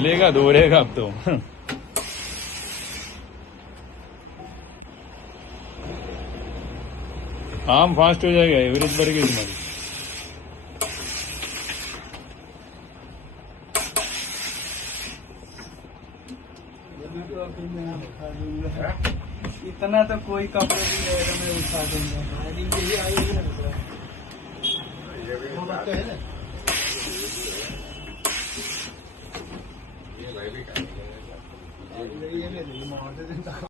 चलेगा दौड़ेगा अब तो। आम फास्ट हो जाएगा, एवरेज बढ़ गई तुम्हारी। इतना तो कोई कपड़े भी रहेगा मैं उठा दूंगा।